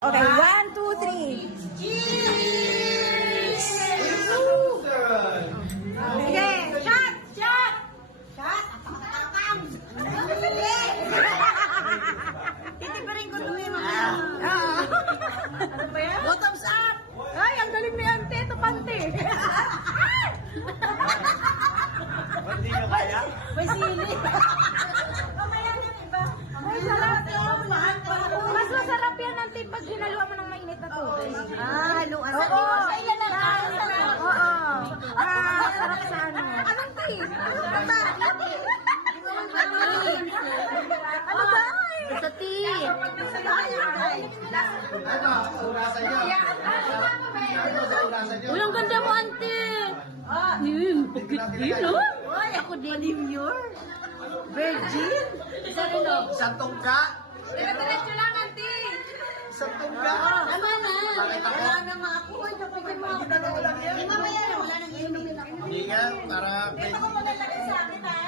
Okay, 1, 2, 3. Cheers! Sige, shot! Shot! Shot! Apakatapang! Titipirin ko dun yung mga... Ano ba yan? Bottoms up! Ay, ang galing ni Ante. Ito, pante. Hindi nyo kaya? May sili! Mamaya yan, iba. Ay, sarap. Mas masarap yan, Ante, pag hinaluan mo ng mainit na tubig. Haluan. Oo. Kailan lang sarap. Oo. Sarap sa ano. Anong tea? Anong Ano ba? Sa tea. Ano? Sa ulasan niya. Ano sa ulasan niya? Ulang ganda mo, Ante. Bakit no? Ay, ako din yun. Virgin? Isang tungka? Diretso lang, Ante. Isang tungka? Tama na. Bakit ako? Wala na mga ako. Ay, kapagin mo ako. Dalawa lang yan. Mamaya, wala nang inumin ako. Hindi nga, para... Ito ko magalagay sa akin ha.